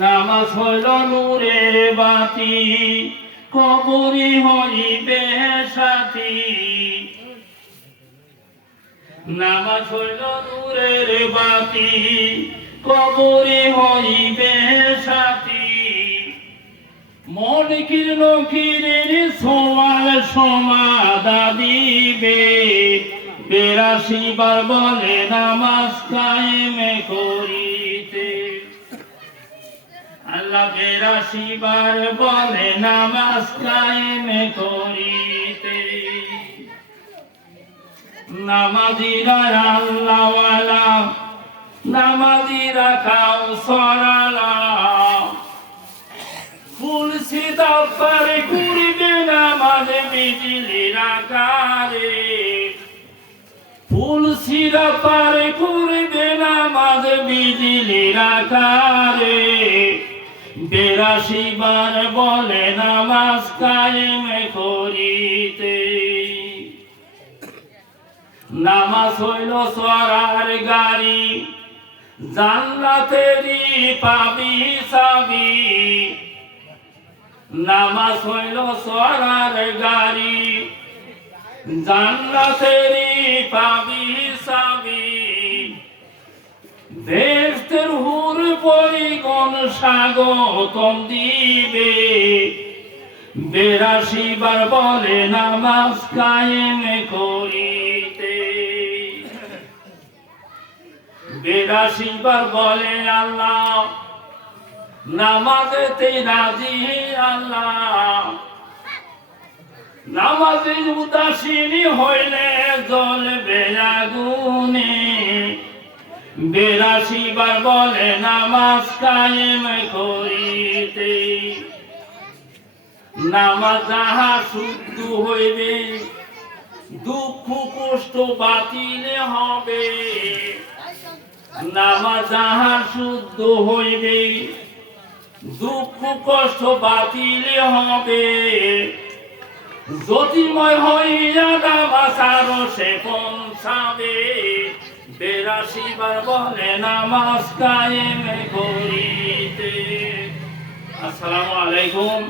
নামাজ হইল নূরের বাতি, কবরে হইবে সাথী। নামাজ হইল নূরের বাতি, কবরে হইবে সাথী। মনকির নকিরের সওয়াল সমাধা দিবে, ৮২ বার বলে নামাজ কায়েমে করিতে। আল্লাহ ৮২ বার বলে নামাজ কায়েমে করিতে। নামাজিরা আল্লাহওয়ালা, নামাজিরা কাউসারওয়ালা, ফুল সিদা পারে করবে নামাজ বিজলির আকারে। ফুল সিদা পারে করবে নামাজ বিজলির আকারে। ৮২ বার বলে নামাজ কায়েমে করিতে। নামাজ হইল সরার গাড়ি, জান্নাতেরই পাবি চাবি। নামাজ হইল সরার গাড়ি, জান্নাতেরই পাবি চাবি। বেহেশতের হুর পরিগণ স্বাগতম দিবে, ৮২ বার বলে নামাজ কায়েমে করিতে। ৮২ বার বলে আল্লাহ, নামাজেতে রাজি আল্লাহ। নামাজে উদাসীনী হইলে জ্বলবে আগুনে, ৮২ বার বলে নামাজ কায়েমে করিতে। নামাজ যাহা শুদ্ধ হইবে, দুঃখ কষ্ট বাতিলে হবে। নামাজ যাহা শুদ্ধ হইবে, দুঃখ কষ্ট বাতিলে হবে। জ্যোতির্ময় হইয়া নামাজ আরো সে পৌঁছাবে, ৮২ বার বলে নামাজ কায়েমে করিতে। আসসালামু আলাইকুম।